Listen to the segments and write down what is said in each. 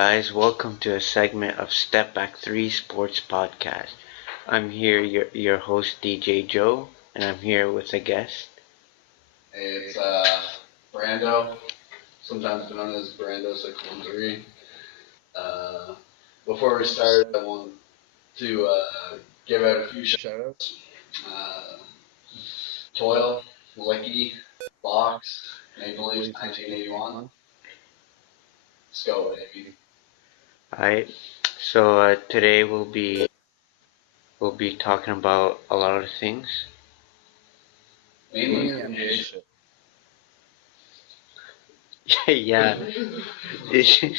guys? Welcome to a segment of Step Back 3 Sports Podcast. I'm here, your host, DJ Joe, and I'm here with a guest. Hey, it's Brando, sometimes known as Brando 613. Uh, Before we start, I want to give out a few shoutouts. Uh, Toil, Licky, Box, Maple Leafs 1981. Let's go, baby. Alright, so today we'll be talking about a lot of things. Mainly NBA shit. Yeah, the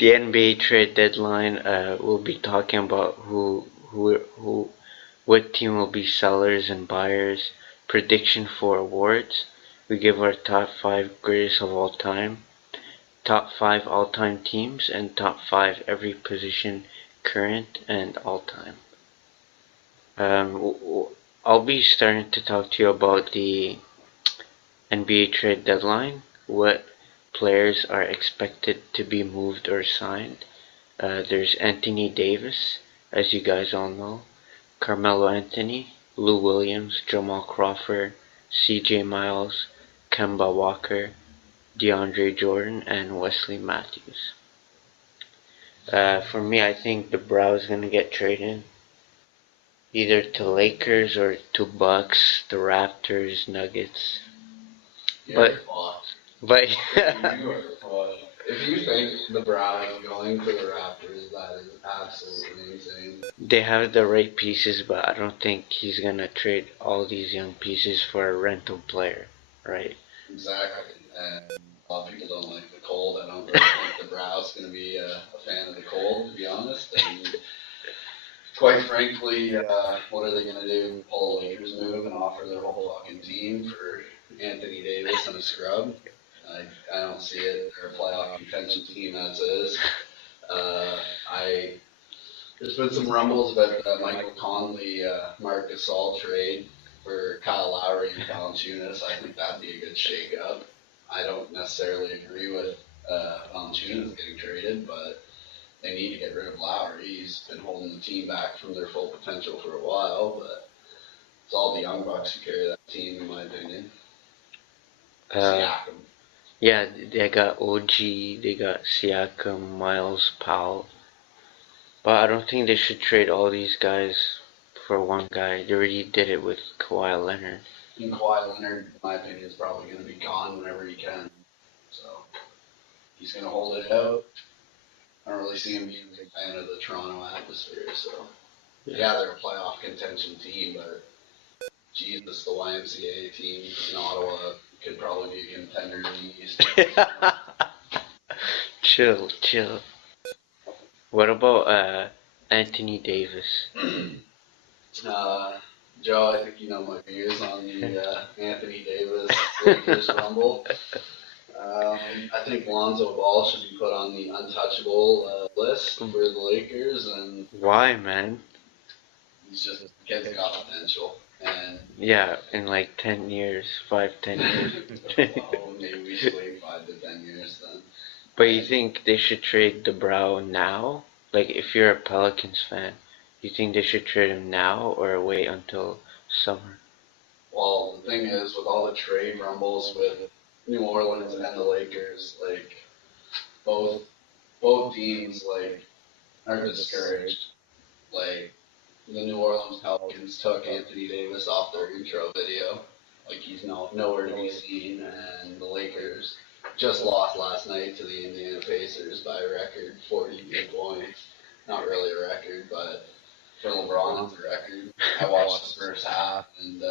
NBA trade deadline. We'll be talking about what team will be sellers and buyers. Prediction for awards. We give our top five greatest of all time. Top 5 all-time teams and top 5 every position current and all-time. I'll be starting to talk to you about the NBA trade deadline, what players are expected to be moved or signed. There's Anthony Davis, as you guys all know, Carmelo Anthony, Lou Williams, Jamal Crawford, CJ Miles, Kemba Walker, DeAndre Jordan, and Wesley Matthews. For me, I think the Browns gonna get traded either to Lakers or to Bucks, the Raptors, Nuggets. You're But You are fucked. If you think the Browns going to the Raptors, that is absolutely insane. they have the right pieces, but I don't think he's gonna trade all these young pieces for a rental player, right? Exactly. And a lot of people don't like the cold. I don't really think the Browns going to be a fan of the cold, to be honest. And quite frankly, what are they going to do? Pull a Lakers move and offer their whole fucking team for Anthony Davis and a scrub? I don't see it. They're a playoff contention team as is. I There's been some rumbles about Michael Conley, Marc Gasol trade for Kyle Lowry and Valanciunas. I think that'd be a good shake-up. I don't necessarily agree with Valanciunas getting traded, but they need to get rid of Lowry. He's been holding the team back from their full potential for a while, but it's all the young bucks who carry that team, in my opinion. Siakam. Yeah, they got OG, they got Siakam, Miles, Powell. But I don't think they should trade all these guys for one guy. They already did it with Kawhi Leonard. And Kawhi Leonard, in my opinion, is probably going to be gone whenever he can. So he's going to hold it out. I don't really see him being a big fan of the Toronto atmosphere. So yeah, they're a playoff contention team, but Jesus, the YMCA team in Ottawa could probably be a contender in the East. Chill. What about Anthony Davis? Joe, I think you know my views on the Anthony Davis Lakers rumble. I think Lonzo Ball should be put on the untouchable list for the Lakers, and Why, man? he's just kid's got potential. And yeah, in like 10 years, 10 years. well, maybe we should wait 5 to 10 years then. But you think they should trade the Brow now? Like, if you're a Pelicans fan, you think they should trade him now or wait until summer? Well, the thing is, with all the trade rumbles with New Orleans and the Lakers, like both teams are discouraged. Like the New Orleans Pelicans took Anthony Davis off their intro video, like he's nowhere to be seen, and the Lakers just lost last night to the Indiana Pacers by a record 42 points. Not really a record, but for LeBron, it's a record. I watched the first half, and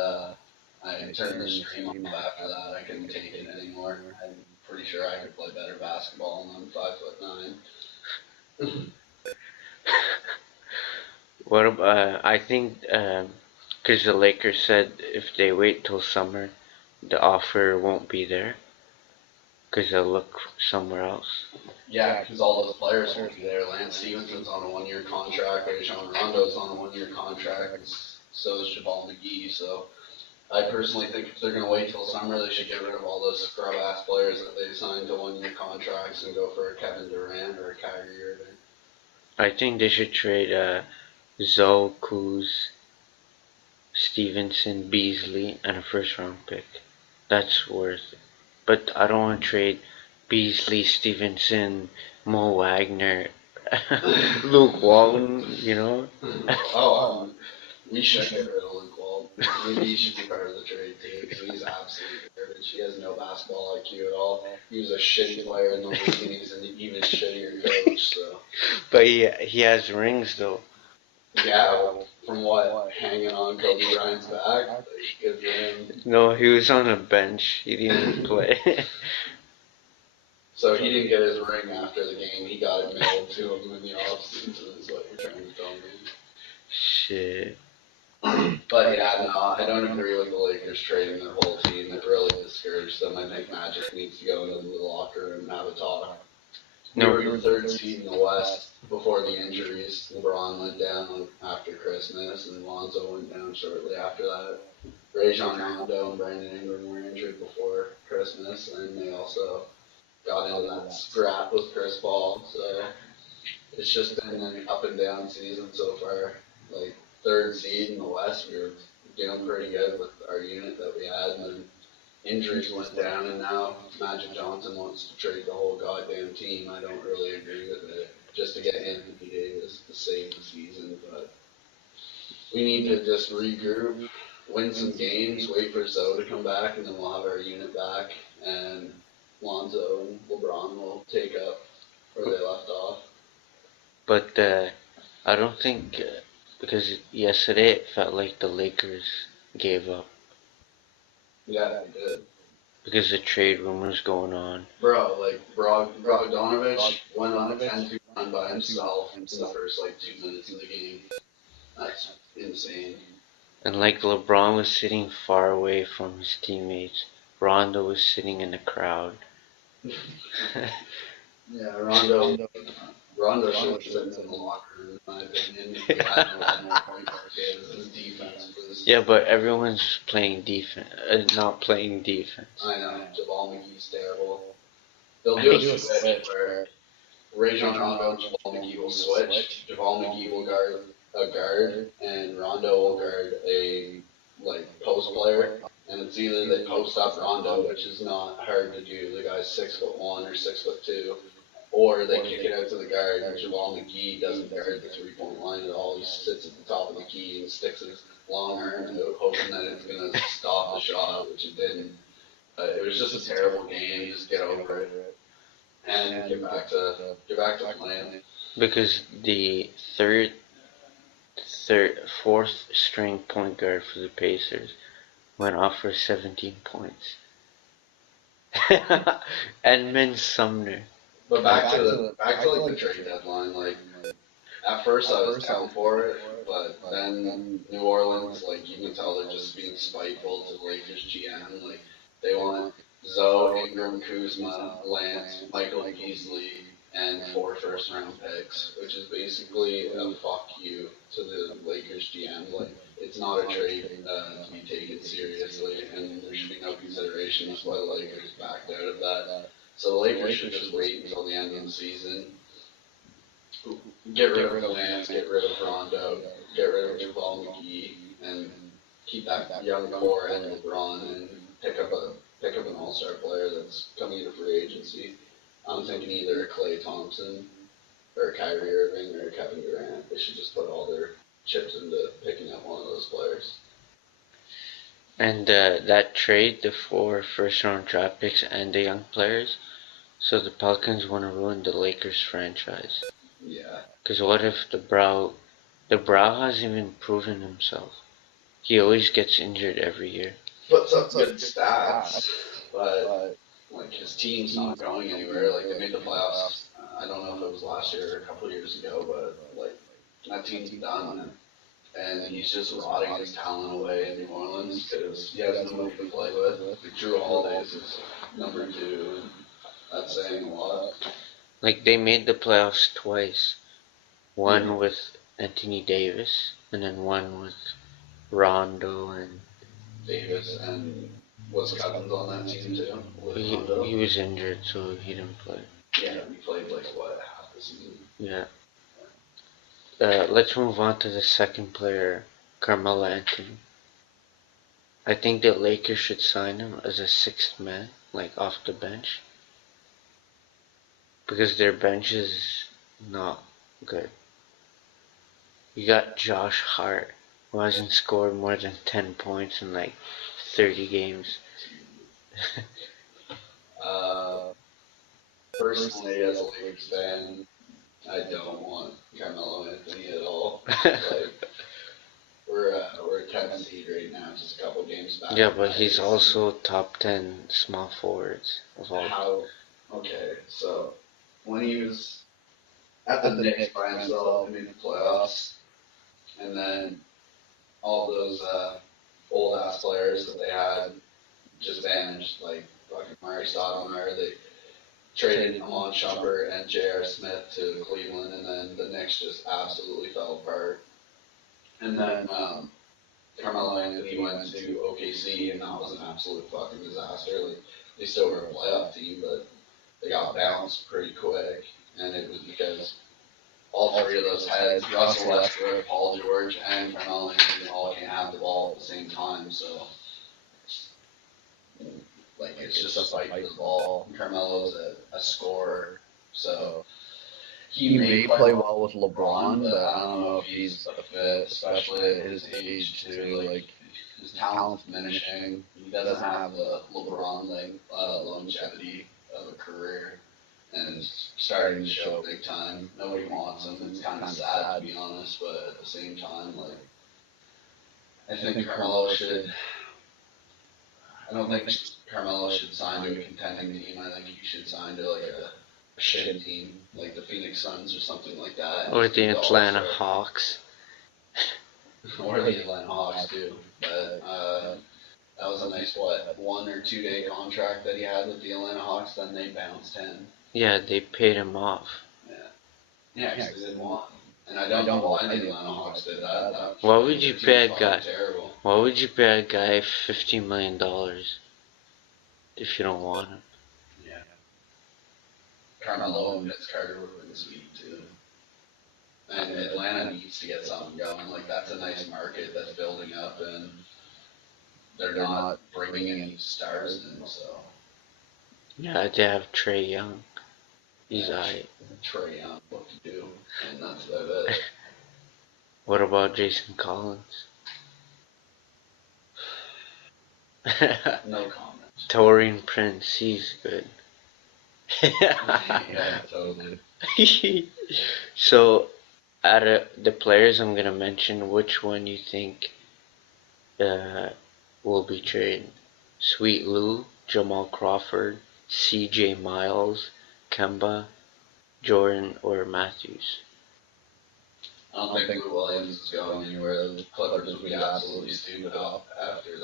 I turned the stream off after that. I couldn't take it anymore. I'm pretty sure I could play better basketball, and I'm 5'9". What about, I think, because the Lakers said if they wait till summer, the offer won't be there. Because they'll look somewhere else. Yeah, because all those players won't be there. Lance Stevenson's on a 1-year contract. Rajon Rondo's on a 1-year contract. So is Javal McGee. So I personally think if they're going to wait till summer, they should get rid of all those scrub ass players that they signed to 1 year contracts and go for a Kevin Durant or a Kyrie Irving. I think they should trade Zoe, Kuz, Stevenson, Beasley, and a first round pick. That's worth it. But I don't want to trade Beasley, Stevenson, Mo Wagner, Luke Walton, you know? We should get rid of Luke Walton. Maybe he should be part of the trade too, because he's absolute garbage. He has no basketball IQ at all. He was a shitty player in the league, and he's an even shittier coach. So. But he has rings though. Yeah, well, from what? Hanging on Kobe Bryant's back? Like, good for him. No, he was on a bench. He didn't play. So he didn't get his ring after the game. He got it mailed to him in the offseason, is what you're trying to tell me. Shit. But yeah, no, I don't agree with the Lakers trading their whole team. It really discouraged them. I think Magic needs to go into the locker room and have a talk. We were the 3rd seed in the West before the injuries. LeBron went down after Christmas, and Lonzo went down shortly after that. Rajon Rondo and Brandon Ingram were injured before Christmas, and they also got into that scrap with Chris Paul. So it's just been an up and down season so far. Like 3rd seed in the West, we were doing pretty good with our unit that we had, and then injuries went down, and now Magic Johnson wants to trade the whole goddamn team. I don't really agree with it. Just to get Anthony Davis to save the season, but we need to just regroup, win some games, wait for Zoe to come back, and then we'll have our unit back, and Lonzo and LeBron will take up where they left off. But I don't think because yesterday it felt like the Lakers gave up. Yeah, they did. Because the trade rumors going on. Bro, like Bogdanovich went on a 10-2 run by himself in the first 2 minutes of the game. That's insane. And like LeBron was sitting far away from his teammates. Brando was sitting in the crowd. Yeah, Rondo should have been in the locker room, in my opinion. He had no more point guard games. His defense was. Yeah, but everyone's playing defense, not playing defense. I know. Javal McGee's terrible. They'll do a switch where Rajon Rondo and Javal McGee will switch. Javal McGee will guard a guard, and Rondo will guard a post player. And it's either they post up Rondo, which is not hard to do. The guy's 6'1" or 6'2", or they kick it out to the guard, and Javal McGee doesn't guard the 3-point line at all. He sits at the top of the key and sticks his long arm out, hoping that it's going to stop the shot, which it didn't. It was just a terrible game. Just get over it and get back to playing. Because the fourth string point guard for the Pacers went off for 17 points. Edmund Sumner. But back to the trade deadline. At first I was down for it, but then New Orleans, you can tell they're just being spiteful to the Lakers GM. They want Zoe, Ingram, Kuzma, Lance, Michael Beasley, and 4 first-round picks, which is basically a fuck you to the Lakers GM. It's not a trade to be taken seriously, and there should be no consideration. That's why the Lakers backed out of that. So the Lakers should just wait until the end of the season. Get rid of Lance, get rid of Brando, get rid of Javal McGee, and keep that young core and LeBron, and pick up an all-star player that's coming into free agency. I'm thinking either Klay Thompson or Kyrie Irving or Kevin Durant. They should just put all their chips into picking up one of those players. And that trade, the 4 first-round draft picks and the young players, so the Pelicans want to ruin the Lakers franchise. Yeah. Because what if the Brow hasn't even proven himself. He always gets injured every year. Puts up good stats, but his team's not going anywhere. They made the playoffs. I don't know if it was last year or a couple of years ago, but that team's done, and he's just rotting his talent away in New Orleans because he has nobody to play with. Drew Holiday's is number 2, and that's saying a lot. They made the playoffs twice. One with Anthony Davis, and then one with Rondo and Davis, and was Cousins on that team too with Brando? He was injured, so he didn't play. Yeah, he played like what, half the season. Yeah. Let's move on to the second player, Carmelo Anthony. I think the Lakers should sign him as a sixth man, like off the bench, because their bench is not good. You got Josh Hart, who hasn't scored more than 10 points in like 30 games. Personally, as a Lakers fan, I don't want Carmelo Anthony at all. Like, we're a 10 seed right now, just a couple games back. Yeah, but he's also top 10 small forwards of all. How? Okay, so when he was at the Knicks by himself, he made the playoffs, and then all those old ass players that they had just vanished. Like fucking Murray Stoudemire, they traded Amon Shumpert and J.R. Smith to Cleveland, and then the Knicks just absolutely fell apart. And then Carmelo Anthony went to OKC, and that was an absolute fucking disaster. Like, they still were a playoff team, but they got bounced pretty quick, and it was because all three of those heads, Russell Westbrook, Paul George, and Carmelo Anthony, all can't have the ball at the same time. So, like, it's just a fight for the ball. Carmelo's a scorer, so he may play well with LeBron, but I don't know if he's a fit, especially at his age too. Like, his talent's diminishing. He doesn't have the LeBron longevity of a career, and it's starting to show big time. Nobody wants him. It's kind of sad, to be honest, but at the same time, like, I think Carmelo should. I don't think Carmelo should sign to a contending team. I think he should sign to like a shit team, like the Phoenix Suns or something like that. Or the Atlanta Hawks. Or the Atlanta Hawks too. But that was a nice 1 or 2 day contract that he had with the Atlanta Hawks. Then they bounced him. Yeah, they paid him off. Yeah, because they didn't want him. And I don't know why the Atlanta Hawks did that. Why would you pay a guy? Terrible. Why would you pay a guy $50 million if you don't want him? Yeah. Carmelo and Vince Carter would have been sweet too. And Atlanta needs to get something going. Like, that's a nice market that's building up, and they're not bringing any stars in. So yeah, they have Trae Young. He's alright. Trae Young, what to do, and that's about it. What about Jason Collins? No comment. Taurean Prince, he's good. Yeah, totally. So, out of the players I'm gonna mention, which one you think will be traded? Sweet Lou, Jamal Crawford, C.J. Miles, Kemba, Jordan, or Matthews? I don't think Lou Williams is going anywhere. The Clippers would be absolutely stupid after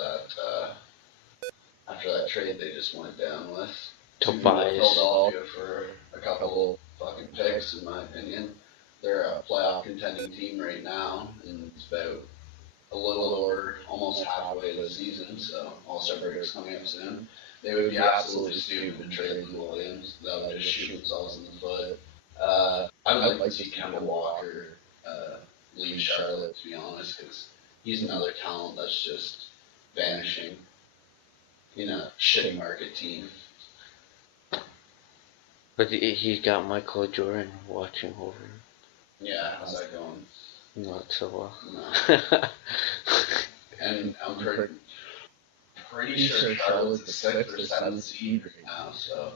that trade they just went down with. Tobias. Philadelphia for a couple fucking picks, in my opinion. They're a playoff contending team right now, and it's about a little over almost halfway of the season, so All-Star break is coming up soon. They would be absolutely stupid to trade Lou Williams. That would just shoot themselves in the foot. I would like to see Kemba Walker leave Charlotte, to be honest, because he's another talent that's just vanishing in a shitty market team. But he got Michael Jordan watching over him. Yeah, how's that going? Not so well. No. And I'm pretty sure Charlotte's the 6th or 7th seed right now, so.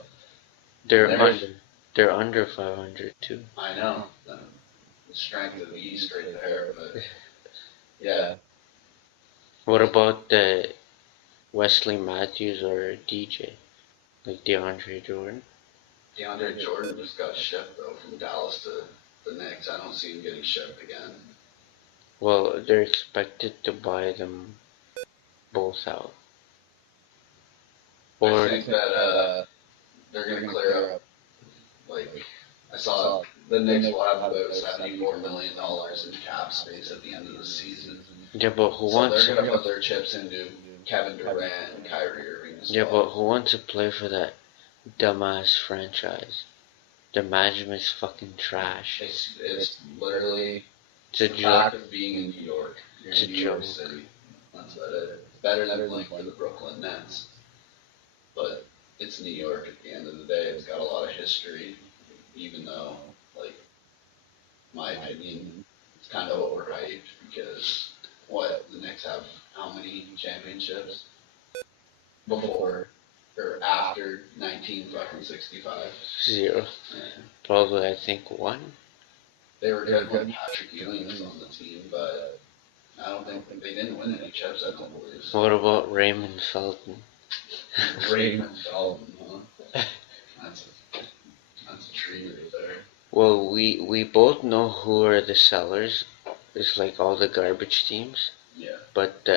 They're under 500 too. I know. The strength of the East right there, but yeah. What about the Wesley Matthews or DJ? Like DeAndre Jordan? DeAndre Jordan just got shipped though from Dallas to the Knicks. I don't see him getting shipped again. Well, they're expected to buy them both out. I think that they're going to clear up, like, I saw the Knicks will have about $74 million in cap space at the end of the season. Yeah, but who so wants they're going to put their chips into Kevin Durant and Kyrie Irving as Yeah, well. but who wants to play for that dumbass franchise? The management's fucking trash. It's literally It's a the joke. fact of being in New York. You're It's a in New York joke. City. That's about it. It's better than playing for the Brooklyn Nets. But it's New York at the end of the day. It's got a lot of history, even though, like, my opinion, it's kind of overhyped because the Knicks have how many championships before or after 1965? 0. Yeah. Probably, I think, 1. They were good when Patrick Ewing was on the team, but I don't think they didn't win any chips. I don't believe. What about Raymond Felton? Raymond Felton, huh? That's a tree right there. Well, we both know who are the sellers. It's like all the garbage teams. Yeah. But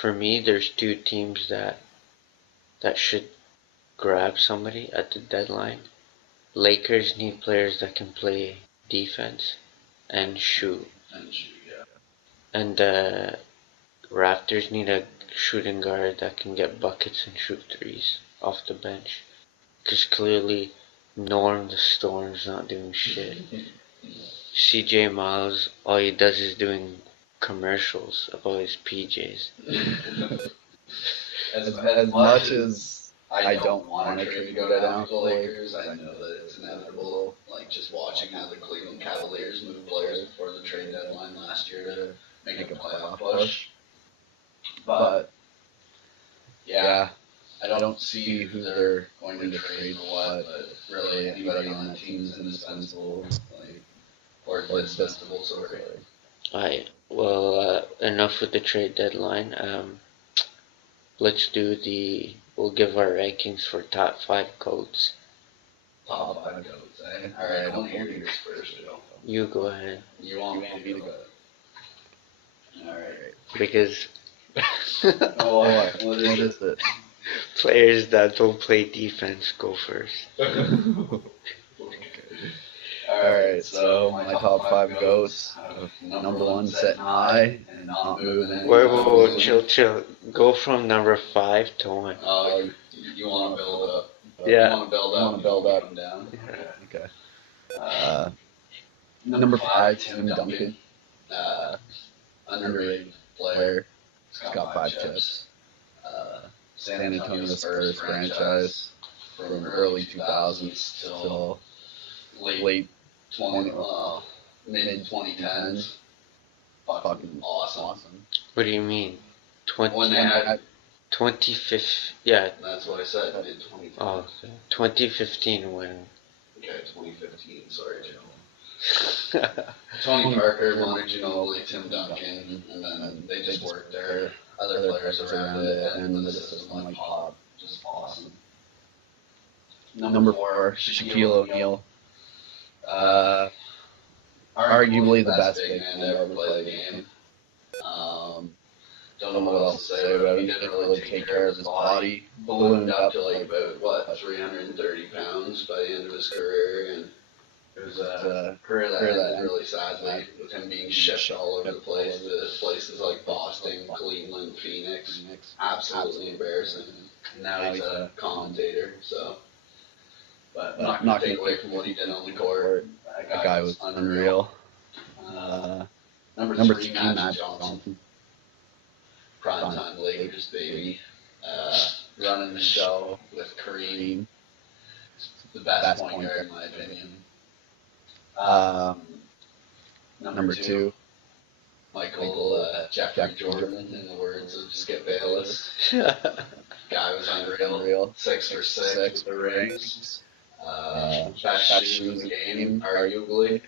for me, there's 2 teams that should grab somebody at the deadline. Lakers need players that can play defense and shoot. Yeah. And Raptors need a shooting guard that can get buckets and shoot threes off the bench. Because clearly, Norm the Storm's not doing shit. CJ Miles, all he does is doing commercials about his PJs. As much as I don't want to trade to go down for the Lakers, I know that it's inevitable. Like, just watching how the Cleveland Cavaliers moved players before the trade deadline last year to make a playoff push. But yeah, I don't see who they're going to trade for what, but really anybody on that team is indispensable. Or dispensable, sorry. Alright, well, enough with the trade deadline. Let's do we'll give our rankings for top 5 GOATs. Top 5 GOATs, eh? Alright, I want to hear yours first, Joe. You go ahead. You want me to go? Alright. Because what is it? players that don't play defense go first. Alright, so my top 5 GOATs. Number 1, setting high and not moving. Whoa, chill. Go from number 5 to 1. Oh, you want to build up? Yeah. You want to build up and down? Okay. Number 5, Tim Duncan. Underrated player. He's got 5 chips. San Antonio Spurs franchise from early 2000s till late mid 2010s. Fucking awesome. What do you mean? When they had 25th, yeah. That's what I said. Mid 2010s. Oh, okay. 2015 when. Okay, 2015. Sorry, Joe. Tony Parker, Manu Ginobili, Tim Duncan, and then they just worked their other players around it, and the system like pop. Just awesome. Number 4, Shaquille O'Neal. Arguably the best big man to ever play the game. Don't know what else to say about him. He didn't really take care of his body. Ballooned up to like about 330 pounds by the end of his career, and it was a career that ended really sadly with him being shipped all over the place to places like Boston, Cleveland, Phoenix. Absolutely embarrassing. And now he's a commentator, so. But not going to take away from what he did on the court. That guy was unreal. Number 3, Magic Johnson. Primetime Lakers, baby. Running the show with Kareem. The best point guard, in my opinion. Number 2, Michael Jeffrey Jordan, in the words of Skip Bayless. Guy was unreal. 6 for 6 with rings. Best shoes in the game, arguably.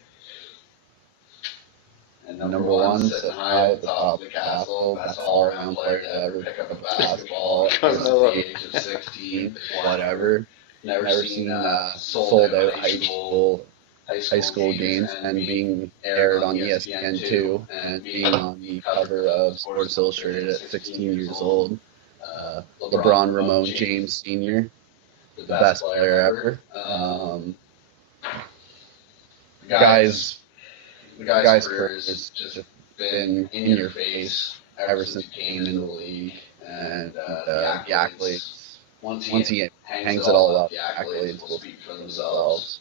And number 1, sitting high at the top of the castle, best all-around player to ever pick up a basketball at the age of 16, whatever. Never seen sold-out high school games and being aired on ESPN2 and being on the cover of Sports Illustrated at 16 years old. LeBron Ramon James Sr., the best player ever. The guy's career has just been in your face ever since he came into the league, and accolades. Once he hangs it all up, the accolades will speak for themselves.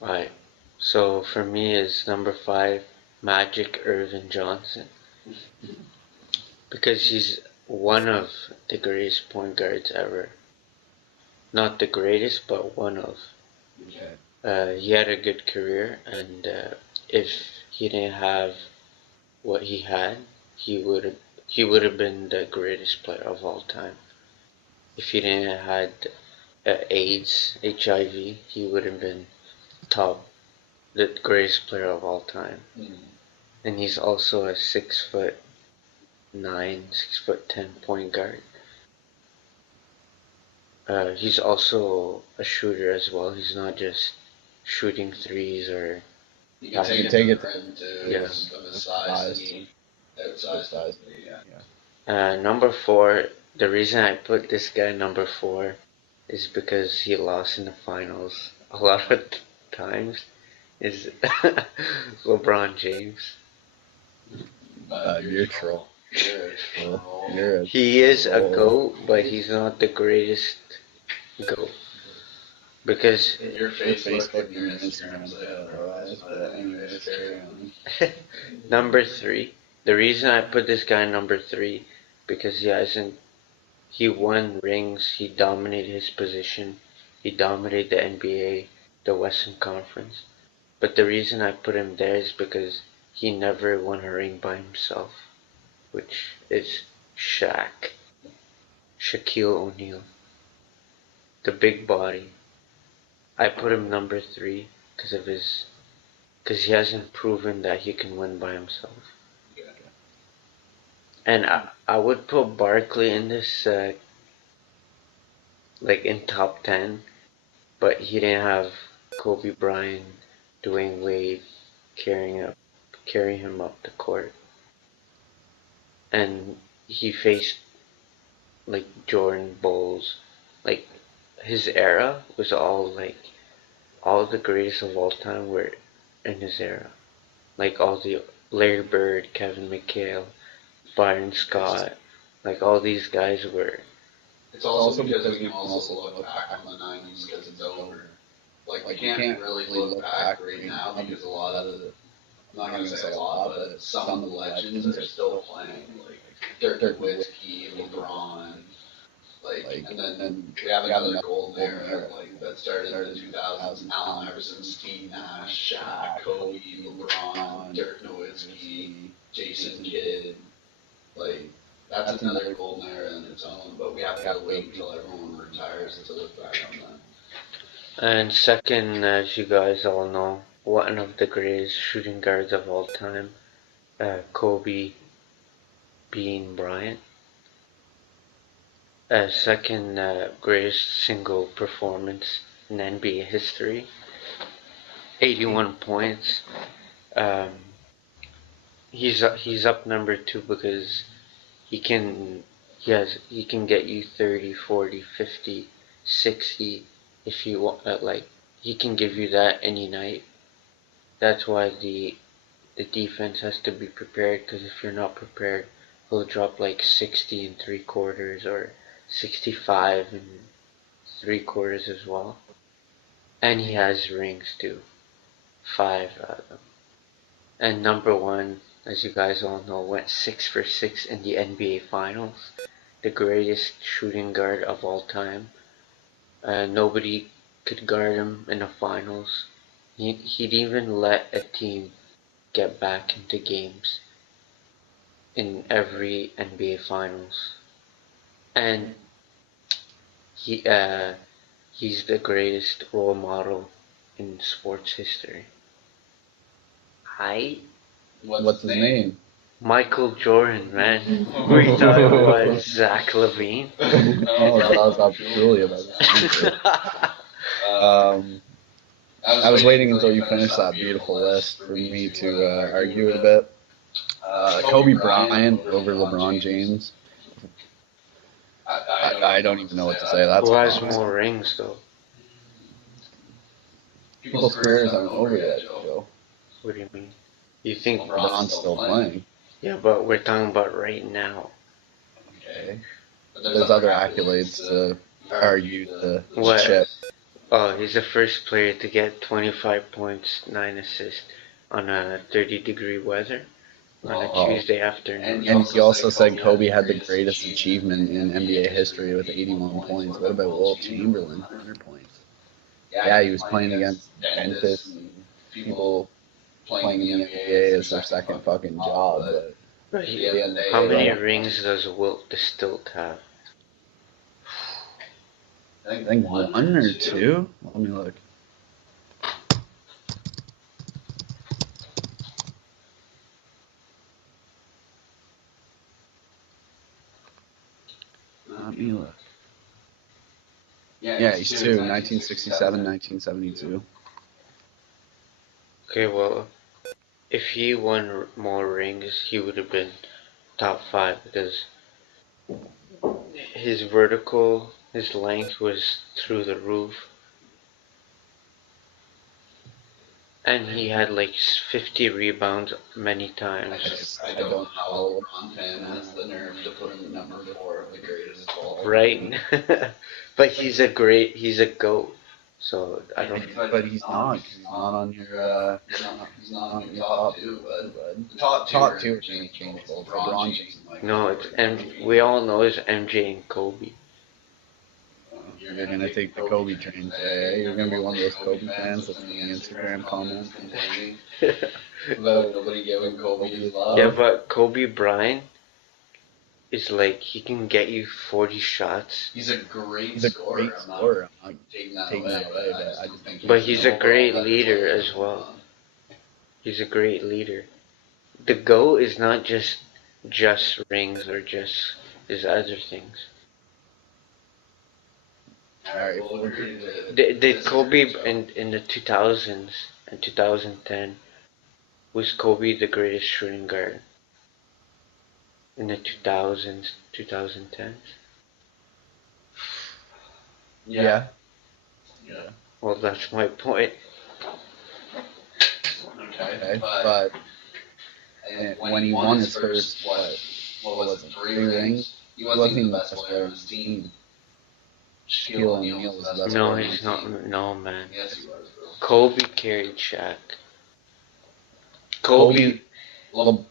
Right. So for me is number 5, Magic Irvin Johnson. Because he's one of the greatest point guards ever. Not the greatest, but one of. Okay. He had a good career, and if he didn't have what he had, he would have been the greatest player of all time. If he didn't have had AIDS, HIV, he would have been the greatest player of all time. And he's also a 6'9", 6'10" point guard. He's also a shooter as well. He's not just shooting threes or. You can take it to the rim too. Yeah. Of his size and outside. Number 4. The reason I put this guy number 4 is because he lost in the finals a lot of times. Is LeBron James. You're a troll. He is a GOAT, but he's not the greatest GOAT. Because your Facebook and your Instagram say otherwise, but anyways, carry on. Number 3. The reason I put this guy number 3 because he won rings, he dominated his position, he dominated the NBA, the Western Conference. But the reason I put him there is because he never won a ring by himself, which is Shaquille O'Neal. The big body. I put him number 3 because he hasn't proven that he can win by himself. And I would put Barkley in this, like in top 10, but he didn't have Kobe Bryant, Dwayne Wade carrying him up the court. And he faced like Jordan, Bulls, like his era was all the greatest of all time were in his era. Like all the Larry Bird, Kevin McHale, Byron Scott, like all these guys were. It's also because we can also look back on the 90s because it's over. Like we can't really look back right now because a lot of the, I'm not going to say a lot, but some of the legends are still playing. Like Dirk Nowitzki, LeBron, and then we have another golden era that started in the 2000s. Allen Iverson, Steve Nash, Shaq, Kobe, LeBron, Dirk Nowitzki, Jason Kidd. That's another golden era in its own, but we have to wait until everyone retires to look back on that. And second, as you guys all know, one of the greatest shooting guards of all time, Kobe Bean Bryant. Second greatest single performance in NBA history, 81 points. He's up number 2 because he can get you 30, 40, 50, 60 if you want. He can give you that any night. That's why the defense has to be prepared, because if you're not prepared, he'll drop like 60 and 3/4 or 65 and 3/4 as well. And he has rings too, 5 out of them. And number 1, as you guys all know, went 6 for 6 in the NBA Finals. The greatest shooting guard of all time. Nobody could guard him in the finals. He'd even let a team get back into games in every NBA Finals. And he's the greatest role model in sports history. What's his name? Michael Jordan, man. Who are you talking about? Zach LaVine? Oh, that was truly about that. I was waiting until you finished that beautiful list for me to argue it a bit. Kobe Bryant over LeBron James. I don't even know what to say. That's who has more rings, though? People's careers aren't over yet, Joe. What do you mean? You think LeBron's still playing? Yeah, but we're talking about right now. Okay. But there's other accolades to argue the What? chip. Oh, he's the first player to get 25 points, 9 assists on a 30-degree weather on a Tuesday afternoon. And he also said Kobe had the greatest achievement in NBA history with 81 points. What about Wilt Chamberlain? 100 points. Yeah, he was playing against dentists and people playing in the NBA as their second fucking job. But at the end of the day, How many rings does Wilt the Stilt have? I think one or two. Let me look. Let me look. Yeah, he's two. 1967, 1972. Okay, well, if he won more rings, he would have been top 5 because his length was through the roof. And he had like 50 rebounds many times. I don't know how a LeBron fan has the nerve to put him number 4 of the greatest of all. Right? But he's a GOAT. So I don't. But he's not. He's not on your. He's not on your top 2. But the top two are interchangeable. LeBron James. No, we all know it's MJ and Kobe. You're gonna take the Kobe train today. You're gonna be one of those Kobe fans that's in the Instagram comments about nobody giving Kobe his love. Yeah, but Kobe Bryant is like he can get you 40 shots. He's a great scorer. I'm not taking that away, but I just think. But he's a great leader as well. He's a great leader. The GOAT is not just rings or just his other things. Alright, we'll agree to Did Kobe in the 2000s and 2010, was Kobe the greatest shooting guard? In the 2000s, 2010s? Yeah. Well, that's my point. Okay, but when he won his first, what was it, 3 rings, he wasn't even the best player on his team. Shaquille O'Neal was the best player No, on his he's team. not. No, man. Yes, he was, bro. Kobe carried Shaq.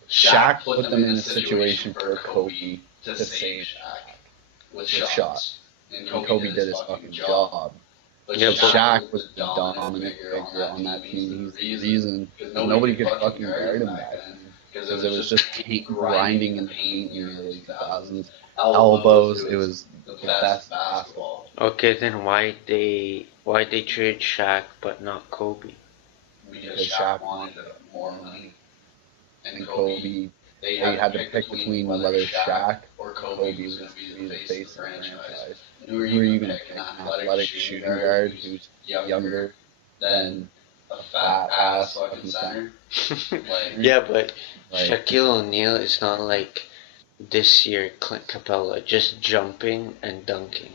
Shaq put them in a situation for Kobe to save Shaq with shots. And Kobe did his fucking job. But Shaq was the dominant figure on that team. He's the reason. Because nobody could fucking guard him back then. Because it was just grinding in the paint in the early 2000s. Elbows, it was the best basketball. Okay, then why they trade Shaq but not Kobe? Because Shaq wanted more money. And Kobe, they had to pick between whether Shaq or Kobe was going to be the face of the franchise. Who are you going to pick? An athletic shooting guard who's younger than a fat ass fucking center? Yeah, but Shaquille O'Neal is not like this year Clint Capella, just jumping and dunking.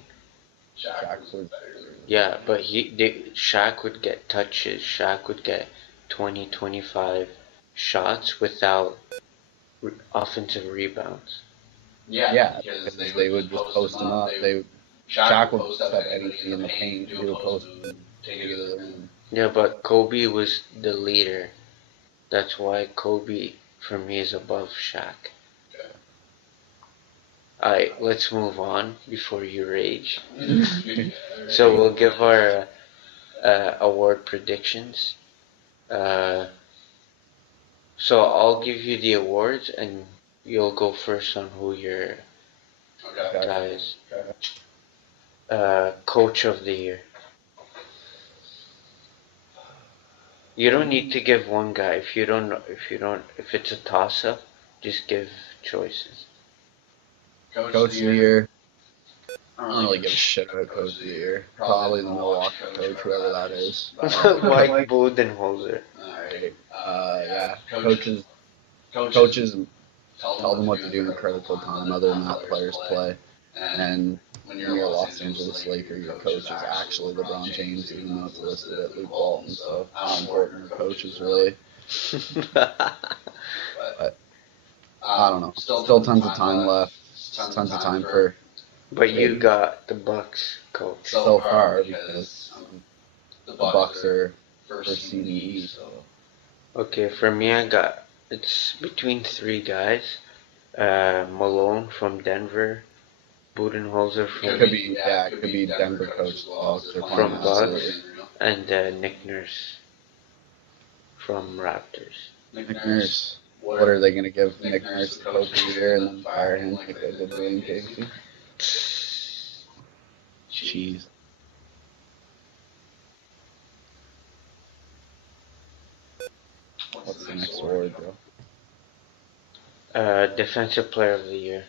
Shaq was better. Yeah, but Shaq would get touches. Shaq would get 20, 25 shots without offensive rebounds. Yeah, because they would just post him up. Shaq would post up anybody in the paint. He would post and take it to the rim. Yeah, but Kobe was the leader. That's why Kobe, for me, is above Shaq. Okay. Alright, let's move on before you rage. So we'll give our award predictions. So I'll give you the awards and you'll go first on who your guy is. Coach of the year. You don't need to give one guy. If it's a toss up, just give choices. Coach of the year. I don't really give a shit about Coach of the Year. Probably the Milwaukee coach, whoever that is. Mike Budenholzer. Alright. Yeah. Coaches tell them what to do in a critical time. Other than that, players play. And when you're a Los Angeles Laker, your coach is actually LeBron James, even though it's listed at Luke Walton. So how important are coaches really? But I don't know. Still tons of time left. Tons of time for But you got the Bucks, coach. So far because the Bucks are first seed in the East. So Okay, for me, it's between three guys. Malone from Denver, Budenholzer it could be it could be Denver coach as well because they're playing from absolutely. Bucks, and Nick Nurse from Raptors. Nick Nurse. What are they going to give Nick Nurse the coach of the year and then fire him like they did Dwayne Casey? Jeez. What's the next award, Joe? Defensive Player of the Year.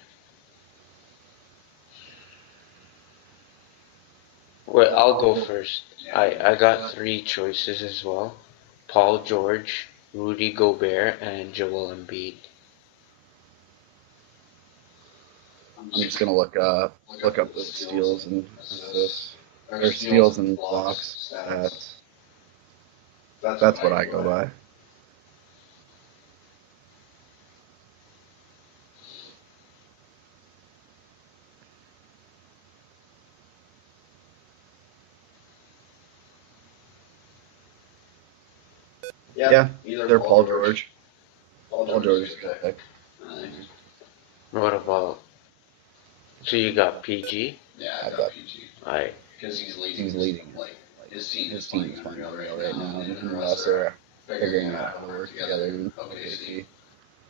Well, I'll go first. I got three choices as well: Paul George, Rudy Gobert, and Joel Embiid. I'm just gonna look up the steals and assists or steals and blocks stats. That's what I go by. Yeah, either Paul George. Paul George is a good pick. What about? So you got PG? Yeah, I've got PG. I. Because he's leading. Like his team is playing unreal right now, and him and Russ are figuring out how to work together in OKC.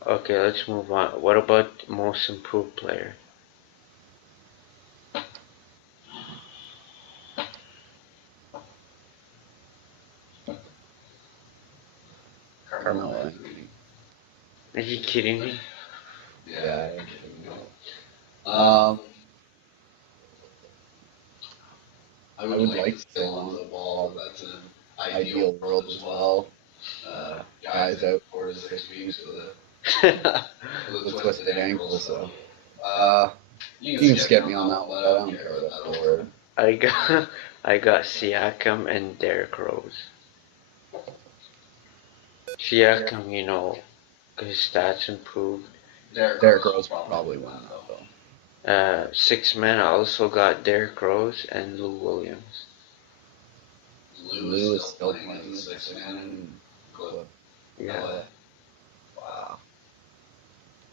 Okay, let's move on. What about most improved player? Carmelo Anthony. Are you kidding me? Yeah. Um, I would like to say Lonzo Ball, but that's an ideal world as well. Guy's out 4 to 6 weeks with a twisted ankle, so you can skip me on that one. But I don't care about that award. I got I got Siakam and Derrick Rose. Siakam, his stats improved. Derrick Rose probably won that though. Six men. I also got Derrick Rose and Lou Williams. Lou is still playing the 6 man in Clip. Yeah. Wow.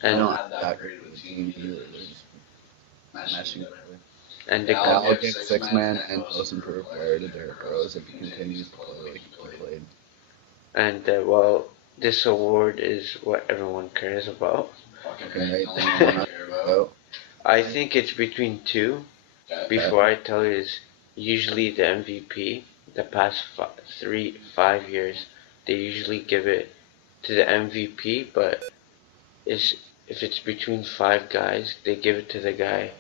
And I don't have that great of a team either. They're just meshing together. and I'll give 6 man and most improved player to Derrick Rose if he continues to play like he played. And this award is what everyone cares about. Fucking right. I think it's between two. Before I tell you, is usually the MVP. The past 5 years, they usually give it to the MVP, but if it's between five guys, they give it to the guy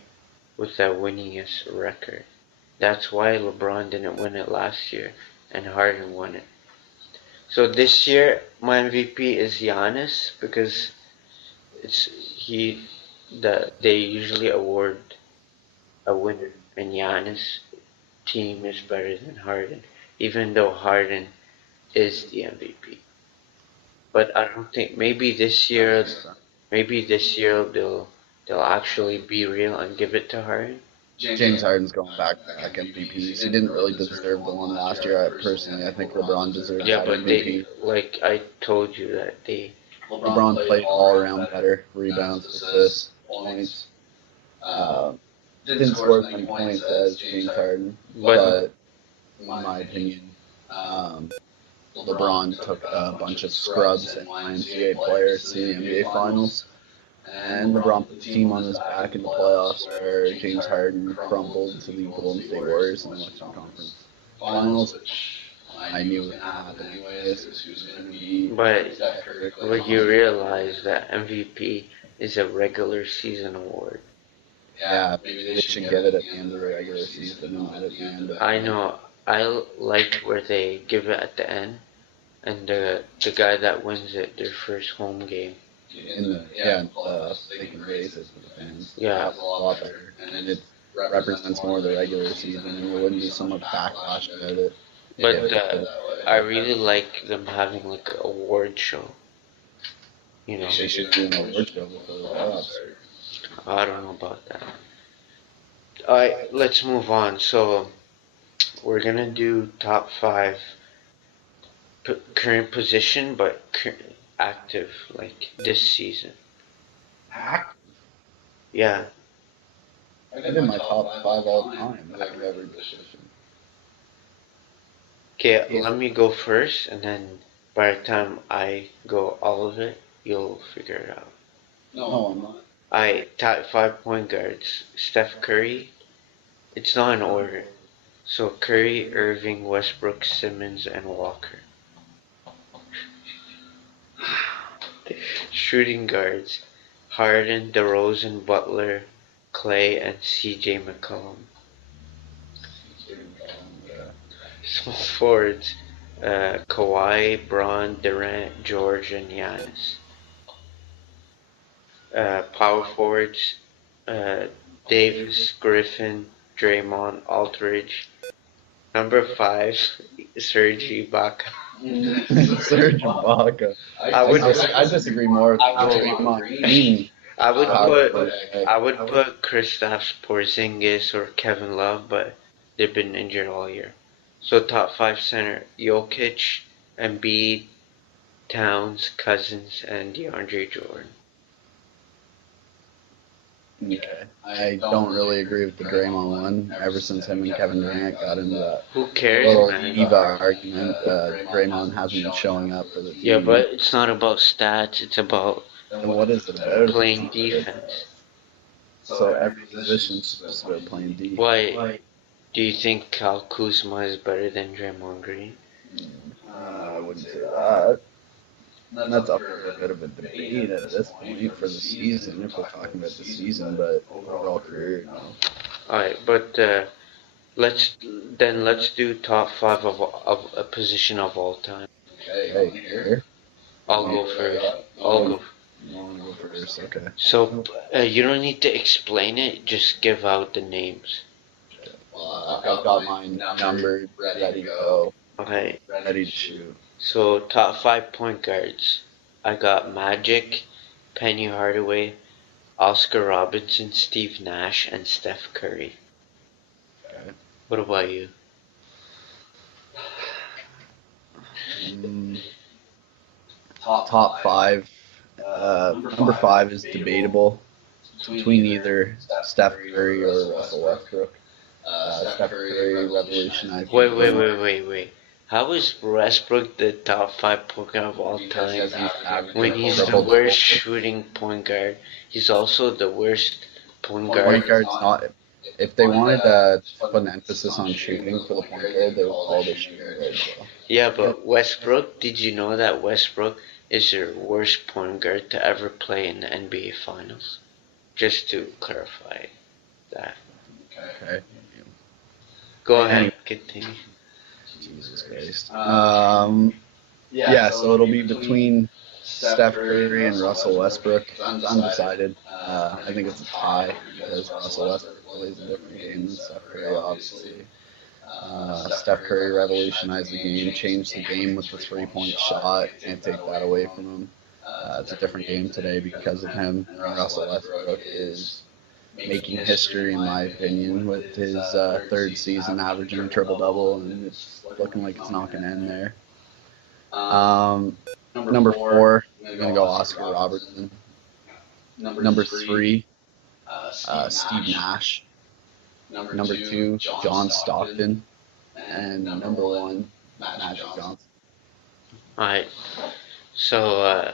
with the winningest record. That's why LeBron didn't win it last year, and Harden won it. So this year, my MVP is Giannis because it's they usually award a winner, and Giannis' team is better than Harden, even though Harden is the MVP. But I don't think maybe this year they'll actually be real and give it to Harden. James Harden's going back MVPs. He didn't really deserve the one last year. I think LeBron deserved that But MVP. like I told you that LeBron played all around better. Rebounds, assists, points. Didn't score as many points as James Harden, but in my opinion, LeBron took a bunch of scrubs and YMCA players to the NBA Finals, and LeBron put the team on his back in the playoffs where James Harden crumbled to the Golden State Warriors in the Western Conference Finals, which I knew was going to happen anyways because he was going to be Steph Curry. But you realize that MVP is a regular season award. Yeah, maybe they should give it at the end of the regular season and not at the end. I know. I like where they give it at the end, and the guy that wins it their first home game. They can raise it for the fans. Yeah, That's a lot better, and it represents more of the regular season, and there wouldn't be so much backlash about it. But I really like them having like an award show. They should do an award show before the playoffs start. I don't know about that. Alright, let's move on. So we're gonna do top five current position, but active like this season. Act. Yeah. I did my top five all time out of every position. Okay, let me go first, and then by the time I go all of it, you'll figure it out. No, I'm not. I top 5 point guards. Steph Curry. It's not in order. So Curry, Irving, Westbrook, Simmons, and Walker. Shooting guards. Harden, DeRozan, Butler, Clay, and CJ McCollum. Small forwards. Kawhi, Braun, Durant, George, and Giannis. Power forwards. Uh, Davis, Griffin, Draymond, Aldridge. Number 5, Serge Ibaka. Serge Ibaka. I would I disagree more with Draymond Green. I would Power put forward. I would put Kristaps Porzingis or Kevin Love, but they've been injured all year. So top 5 center: Jokic, Embiid, Towns, Cousins, and DeAndre Jordan. Okay. I don't really agree with the Draymond one. Ever since him and Kevin Durant got into that Who cares, little man? diva argument, Draymond hasn't been showing up for the team. Yeah, but it's not about stats. It's about Then what is it about? playing defense. So every position's just about playing D. Why do you think Kyle Kuzma is better than Draymond Green? I wouldn't say that. That's up for a bit of a debate at this point for the season, if we're talking about the season, but overall career, no. Alright, but let's do top 5 of a position of all time. Hey, here. I'll go first. I'll go. You want to go first? Okay. So you don't need to explain it. Just give out the names. Well, I've got mine numbered, ready to go, Okay. ready to shoot. So top 5 point guards. I got Magic, Penny Hardaway, Oscar Robertson, Steve Nash, and Steph Curry. Okay. What about you? Top five. Number 5 is debatable between either Steph Curry or Russell Westbrook. Steph Curry revolutionized. Wait. How is Westbrook the top 5 point guard of all time when he's the worst shooting point guard? He's also the worst point guard. Point guard's not. If they wanted to put an emphasis on shooting for the point guard, they would call the shooting guard as well. Yeah, but Westbrook, did you know that Westbrook is the worst point guard to ever play in the NBA Finals? Just to clarify that. Okay. Go ahead, continue. Jesus Christ. Yeah, so it'll be between Steph Curry and Russell Westbrook. It's undecided. I think it's a tie because Russell Westbrook plays a different game than Steph Curry, obviously. Steph Curry revolutionized the game, changed the game with the three-point shot. Can't take that away from him. It's a different game today because of him. And Russell Westbrook is making history, in my opinion, with his third season averaging a triple-double, and it's looking like it's not going to end there. Number 4, I'm going to go Oscar Robertson. Number 3, Steve Nash. Number 2, John Stockton. And number 1, Magic Johnson. Alright, so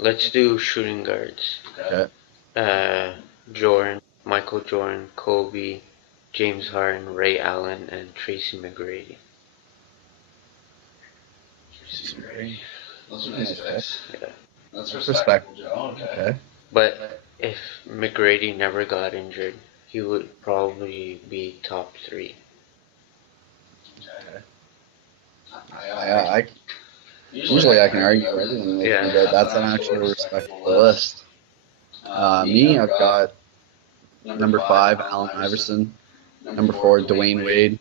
let's do shooting guards. Okay. Jordan, Michael Jordan, Kobe, James Harden, Ray Allen, and Tracy McGrady. Those are nice picks. Yeah. That's respectable, Joe. Okay. But if McGrady never got injured, he would probably be top 3. Okay. Usually I can argue everything with you, but that's an actually respectable list. Me, I've got number 5, Allen Iverson. Number 4, Dwayne Wade.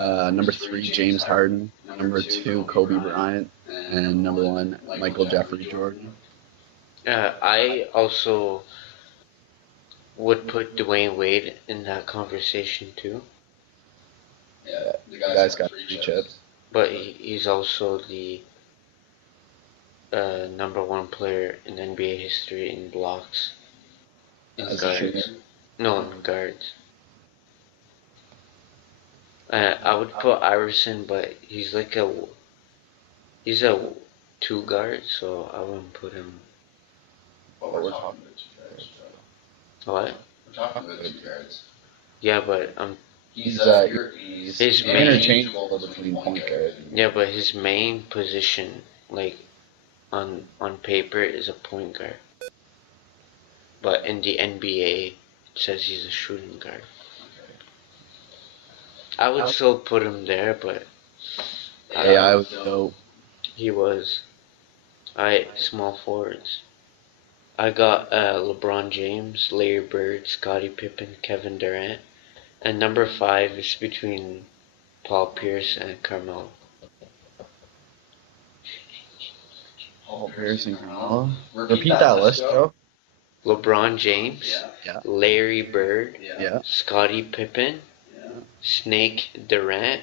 Number 3, James Harden. Number 2, Kobe Bryant. And number 1, Michael Jeffrey Jordan. I also would put Dwayne Wade in that conversation too. Yeah, the guy's got 3 chips. But he's also the #1 player in NBA history in blocks. In guards. No, in guards. I would put Iverson, but he's a 2 guard, so I wouldn't put him. But we're talking about 2 guards, Joe. What? We're talking about 2 guards. Yeah, but He's his main, interchangeable between point guard. yeah, but his main position, like on paper, is a point guard. But in the NBA, it says he's a shooting guard. I would still put him there, but I would go. he was. Small forwards. I got LeBron James, Larry Bird, Scottie Pippen, Kevin Durant, and number 5 is between Paul Pierce and Carmelo. Paul Pierce and Carmelo. Repeat that list, Joe. LeBron James, Yeah. Larry Bird, Yeah. Scottie Pippen, Snake Durant,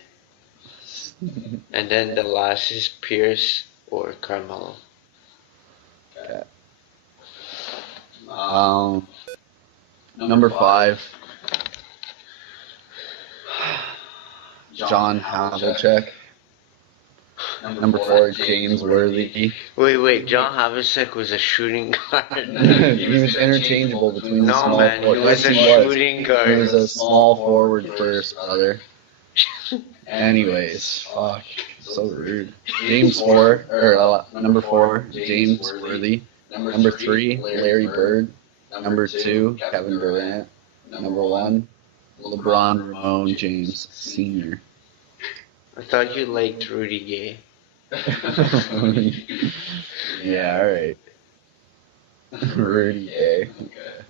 and then the last is Pierce or Carmelo. Okay. Number 5, John Havlicek. Number 4, James Worthy. Wait, John Havlicek was a shooting guard. He was interchangeable between the small man, forward. he was a shooting guard. He was a small forward first, brother. Anyways, fuck, so rude. Number 4, James Worthy. Number 3, Larry Bird. Number 2, Kevin Durant. Number 1, LeBron Ramon James Sr. I thought you liked Rudy Gay. Yeah, alright. Rudy Gay.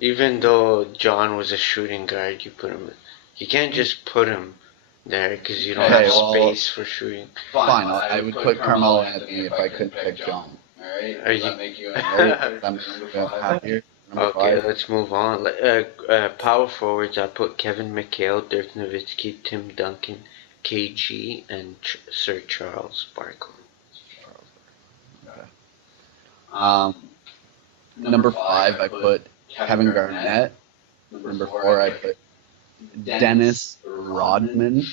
Even though John was a shooting guard, you can't just put him there because you don't have space for shooting. Fine, I would put Carmelo Anthony if I couldn't pick John. Alright? Are you? Make you happier? Okay, let's move on. Power forwards, I put Kevin McHale, Dirk Nowitzki, Tim Duncan, KG, and Sir Charles Barkley. Number 5, I put Kevin Garnett. Number 4, I put Dennis Rodman.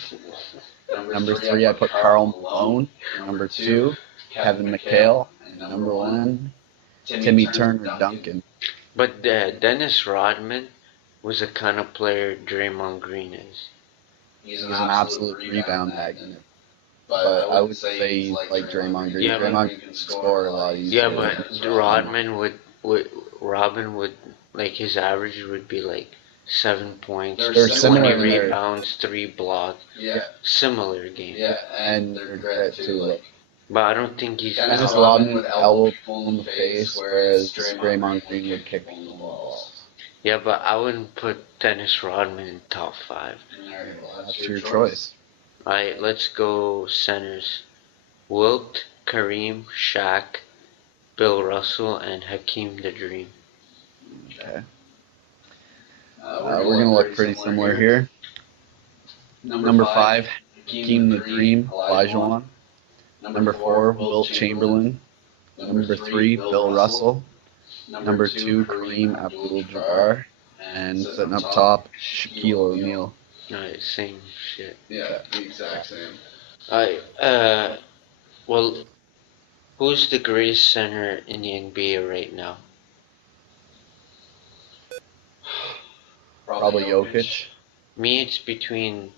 Number 3, I put Karl Malone. Number 2, Kevin McHale. And number 1, Timmy Turner Duncan. But Dennis Rodman was the kind of player Draymond Green is. He's an absolute rebound magnet. But I would say he's like Draymond Green. Yeah, Draymond can score a lot easier. Yeah, but Rodman would like his average would be like 7 points, 20 rebounds, 3 blocks. Yeah. Similar game. Yeah, and they're great too. Like, but I don't think he's. Dennis Rodman would elbow people in the face, whereas Draymond Green would kick people in the balls. Yeah, but I wouldn't put Dennis Rodman in top 5. That's your choice. Alright, let's go centers. Wilt, Kareem, Shaq, Bill Russell, and Hakeem the Dream. Okay. We're going to look pretty similar here. Number 5, Hakeem the Dream, Olajuwon. Number 4, Wilt Chamberlain. Number 3, Bill Russell. Number 2, Kareem Abdul-Jabbar. And sitting up top, Shaquille O'Neal. Alright, same shit. Yeah, the exact same. Alright, well, who's the greatest center in the NBA right now? Probably Jokic. Me, it's between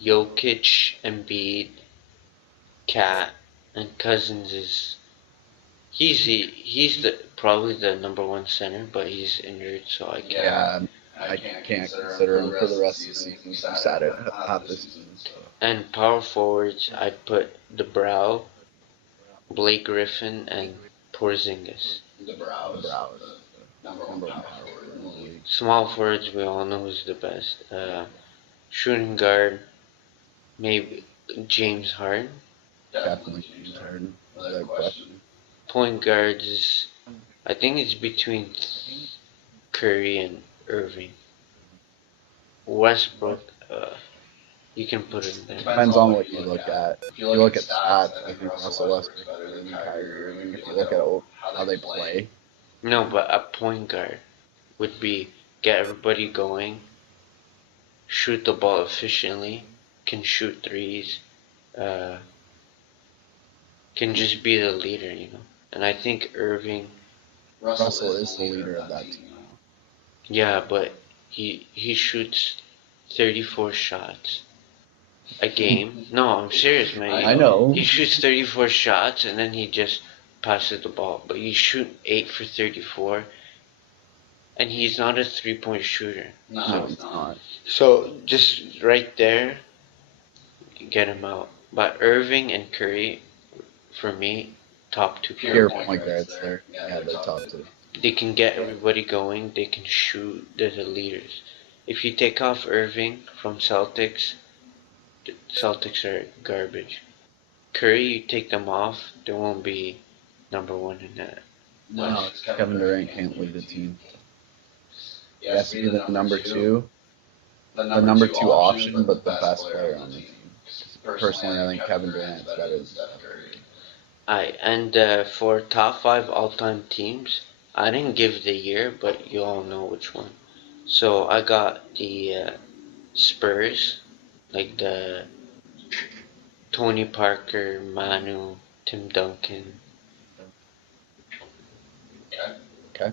Jokic, Embiid, Cat, and Cousins is. He's probably the #1 center, but he's injured, so I can't. Yeah, I can't consider him for the rest of the season. He sat it half the season. So. And power forwards, I'd put DeBrow, Blake Griffin, and Porzingis. DeBrow is the #1 power forward in the league. Small forwards, we all know who's the best. Shooting guard, maybe James Harden. Definitely James Harden, without question. Point guards is, I think it's between Curry and Irving. Westbrook, you can put him there. Depends on what you look at. If you look at stats, I think Russell Westbrook's better than Kyrie Irving. If you look at how they play, No, but a point guard would be get everybody going, shoot the ball efficiently, can shoot threes, uh, can just be the leader, you know. And I think Irving, Russell is the leader of that team. yeah, but he shoots 34 shots a game. No, I'm serious, man. I know. He shoots 34 shots and then he just passes the ball. But you shoot 8 for 34, and he's not a 3-point shooter. No, he's not. So just right there, get him out. But Irving and Curry, for me, top two. Pure point guards there. Yeah, they're top two. They can get everybody going. They can shoot. They're the leaders. If you take off Irving from Celtics, the Celtics are garbage. Curry, you take them off, they won't be number one in that. No, Kevin Durant can't lead a team. He has to be the number two option, but the best player on the team. Personally, I think Kevin Durant's better than Steph Curry. Alright, and for top 5 all-time teams, I didn't give the year, but you all know which one. So I got the Spurs, like the Tony Parker, Manu, Tim Duncan. Okay.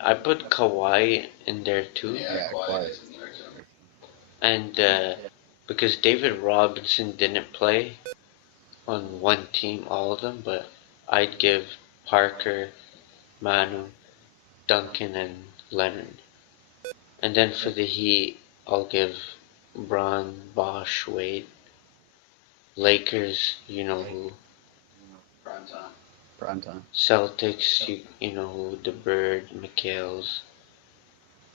I put Kawhi in there too. Yeah, Kawhi. And because David Robinson didn't play on one team, all of them, but I'd give Parker, Manu, Duncan, and Leonard. And then for the Heat, I'll give Bron, Bosch, Wade. Lakers, you know who. Prime time. Celtics, you know who. The Bird, McHale's.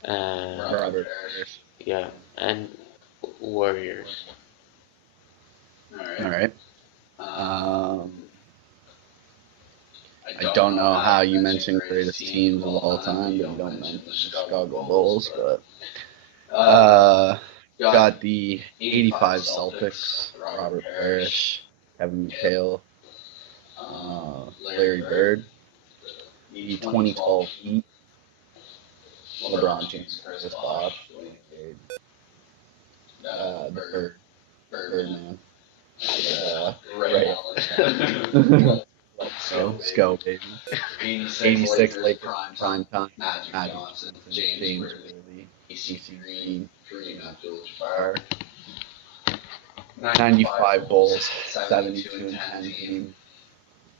Robert. Yeah, and Warriors. All right. I don't know how you mentioned greatest teams of all time, but you don't mention the Chicago Bulls, but got the 85 Celtics, Robert Parrish, Kevin McHale, Larry Bird, the 2012 Heat, LeBron James, Chris Bosh, the Birdman, Ray Allen. Let's go, baby. 86 Lakers prime time. Magic Johnson, James Worthy, AC Green, Kareem Abdul-Jabbar. 95 Bulls, 72 and 10 team.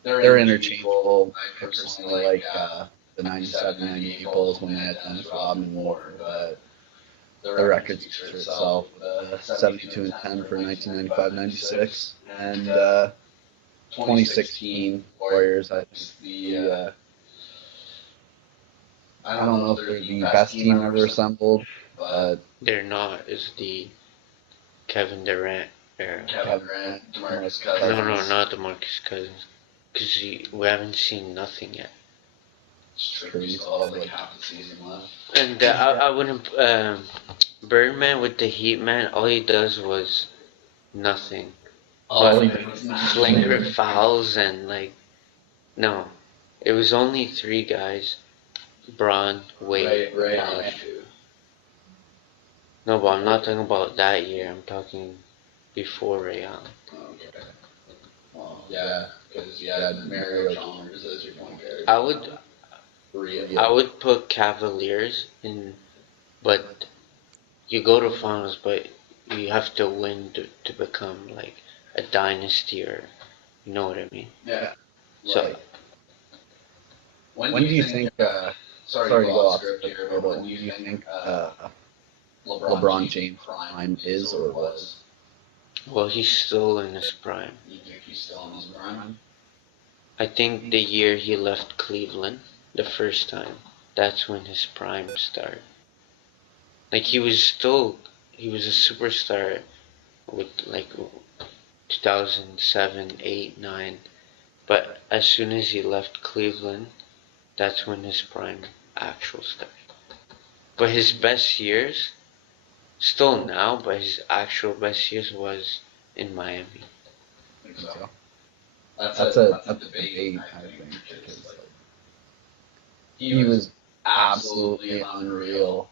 They're interchangeable. I personally like the 97-98 Bulls when they had Dennis Rodman more, but the record speaks for itself. 72 and 10 for 1995-96, and 2016 Warriors. I think I don't know if they're the best team ever assembled, but they're not. It's the Kevin Durant era. Kevin Durant, DeMarcus Cousins. No, not DeMarcus Cousins. Because we haven't seen nothing yet. It's true. We still have like half the season left. And I wouldn't. Birdman with the Heat, man, all he does was nothing. Flagrant fouls and like. No. It was only 3 guys. Bron, Wade, Ray Bosh. Allen. No, but I'm not talking about that year. I'm talking before Ray Allen. Okay. Well, yeah, because you had Mario Chalmers as your point guard. I would put Cavaliers in, but you go to finals, but you have to win to become like a dynasty, or you know what I mean. Yeah. So when do you think? Sorry to go off script here, but when do you think LeBron James' prime is or was? well, he's still in his prime. You think he's still in his prime? I think the year he left Cleveland, the first time, that's when his prime started. Like he was a superstar with like 2007, 8, 9. But as soon as he left Cleveland, that's when his prime actual started. But his best years, still now, but his actual best years was in Miami. I think think so. so. That's That's a a that's a that's a debate, debate, I I think, think, because because like like he he was was absolutely absolutely unreal. unreal.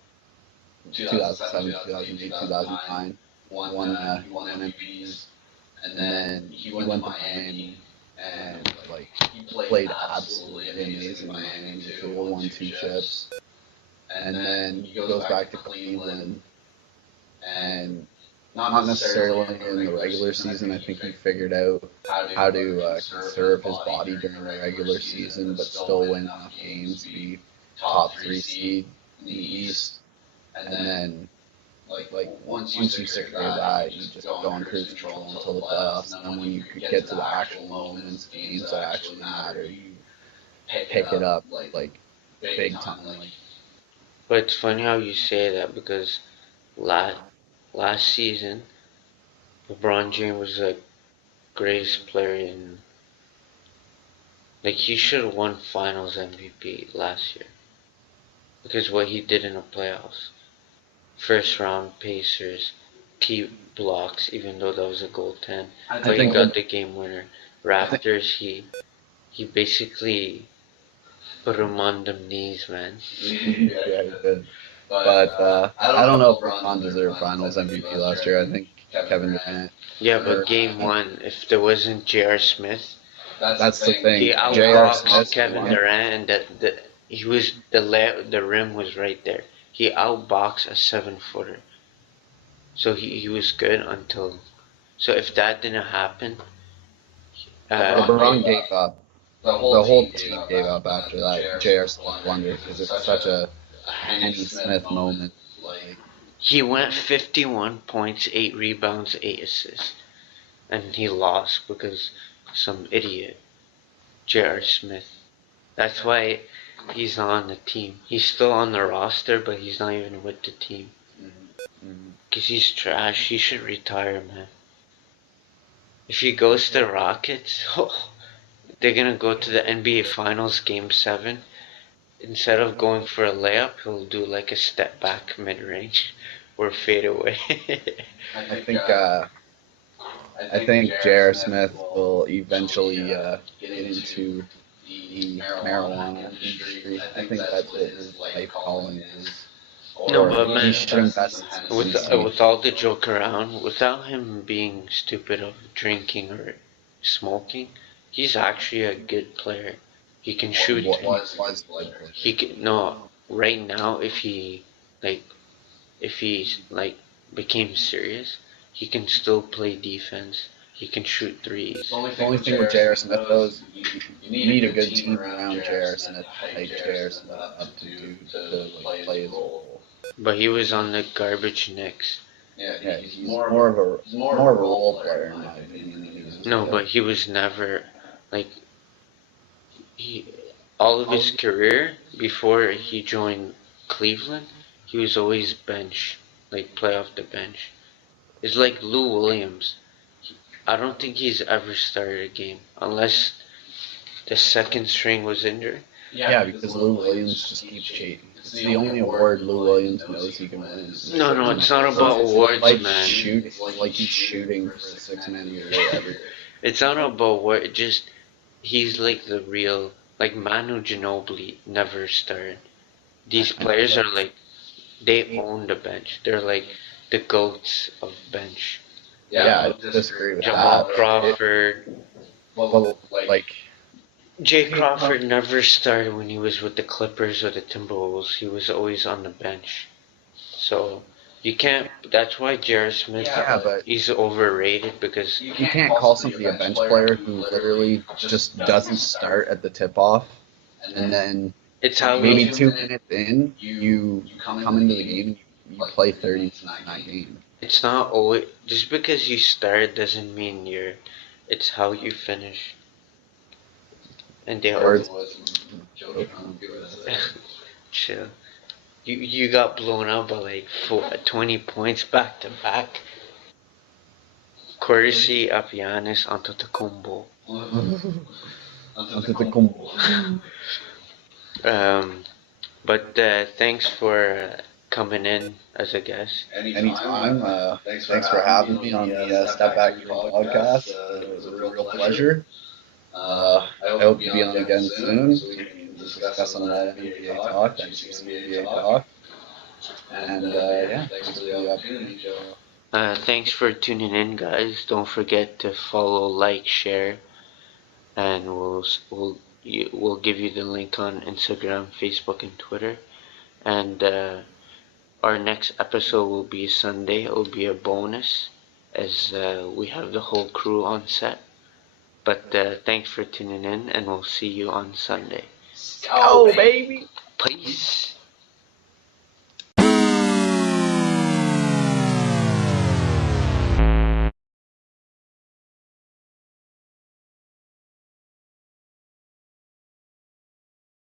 2007, 2007, 2008, 2008, 2009, 2009, won won he won won MVPs, MVPs, and and then then he he went to went to Miami, Miami and and like like he played played absolutely absolutely amazing in amazing in Miami Miami too. too. Won Won two two chips, chips, and and then then he goes goes back to back to Cleveland, Cleveland, and and not not necessarily in necessarily the in the regular regular season. I think season. I he think he figured figured out how how to to conserve his conserve his body body during the during the regular regular season, but season, but still still win win enough enough games to games to be be top top three three seed seed in the in the East. East. And And then then like like once you once you secure secure that, you that, you just just go on go on cruise cruise control control until the until the playoffs. And playoffs. then And when then you when you get to get the to the actual actual moments, moments, the the games games that that actually actually matter, matter, you you pick it pick it up up like like big big time. time. Like Like But it's funny how you say that because last last season, LeBron James was the greatest player in. Like he should have won Finals MVP last year because what he did in the playoffs, first round Pacers, T blocks, even though that was a goaltend, I but I he think think got the the game winner. I think Raptors, he basically put him on the knees, man. yeah, yeah, he he did. did. But But I don't I know don't if know if LeBron LeBron deserved deserved Finals Finals MVP MVP last last year. I year. I think think Kevin Kevin Durant. Durant. Yeah, Or but game one, if there wasn't J.R. Smith, that's the That's the thing. Like he thing. J.R. outboxed Smith Kevin won. Durant, and he was the rim was right there. He outboxed a 7 footer, so he was good until. So if that didn't happen, uh, LeBron LeBron gave gave up. up. The whole The team whole gave team up gave after up that. after The that J.R. J.R. Smith Smith blunder blunder because because it's it's such such a Henny Henny Smith Smith moment. moment. Like Like he went 51 points, 8 rebounds, 8 assists, and he lost because some idiot J.R. Smith. That's why he's on the team. He's still on the roster, but he's not even with the team. mm, Because he's trash. He should retire, man. If he goes to the Rockets, they're gonna go to the NBA Finals Game 7. Instead of going for a layup, he'll do like a step back mid range or fade away. I I think think I I think think J.R. J.R. Smith Smith will will eventually eventually get get into into the the marijuana marijuana industry. industry. I I think think that's that's what what his his life life calling calling is. is. No, Or but he He man, should should invest in invest some in some with Hennessy. Hennessy. with all the joke around, without him being stupid of drinking or smoking, he's actually a good player. He can He shoot. He was a good was a good player. player. He can no right now like if he's like became serious, he can still play defense. He can shoot threes. The only thing with J.R. Smith though is You you need a need a good good team team around around J.R. J.R. Smith Smith to to hype hype J.R. J.R. Smith Smith up up to to like like play his play his role. role. But he was on the garbage Knicks. Yeah, Yeah, he's he's more more of a of a role role player in player my in my opinion opinion than than he he is a is a No, player. but player. he was never like he all of his career before he joined Cleveland, he was always bench, like play off the bench. It's like Lou Williams. I don't think he's ever started a game unless the second string was injured. Yeah, Yeah, because because Lou Lou Williams Williams just just keeps keeps cheating. cheating. It's It's the the only only award award Lou Lou Williams Williams knows he knows he can can win win is the is No, the no, six-man it's six-man not award. about award. It's awards, like man. it's like he's shooting for a six-man of the year every year. It's not about what. It just he's like the real like Manu Ginobili never started. These I know, players are but like they he, own the bench. They're like the goats of bench. Like yeah, I don't don't disagree disagree with with Jamal that. that. Crawford. But But like like Jay Crawford never started when he was with the Clippers or the Timberwolves. He was always on the bench. So you can't. That's why J.R. Smith yeah, yeah, but but is overrated because you you can't can't call call somebody a somebody a bench bench player player who who literally literally just just doesn't doesn't start start at the tip off, and and then then it's how maybe maybe he. 2 minutes 2 minutes in you you come into come the into the game game and and you you play play 30 30 minutes in minutes that in that game. game. It's not always just because you start doesn't mean you're. It's how you finish. And they Words Words always of wisdom from Joe Joe Trump, Trump, USA. chill. You got blown out by like 20 points back to back. Courtesy of Giannis Antetokounmpo. Antetokounmpo. Antetokounmpo. Um, but thanks for coming in as a guest. Anytime. Thanks for having having me me on on the the Step Step Back Back 3 3 podcast. podcast. It was It a was a real real pleasure. pleasure. I I hope to hope to be be on on again again soon soon so so we we can can discuss discuss some some NBA NBA talk, talk, that that juicy juicy NBA NBA talk. talk. And Yeah, thanks thanks for for the the opportunity, opportunity, Joe. Joe. Thanks for tuning in, guys. Don't forget to follow, like, share, and we'll give you the link on Instagram, Facebook, and Twitter. And our next episode will be Sunday. It will be a bonus as we have the whole crew on set. But thanks for tuning in, and we'll see you on Sunday. Go, baby! Peace.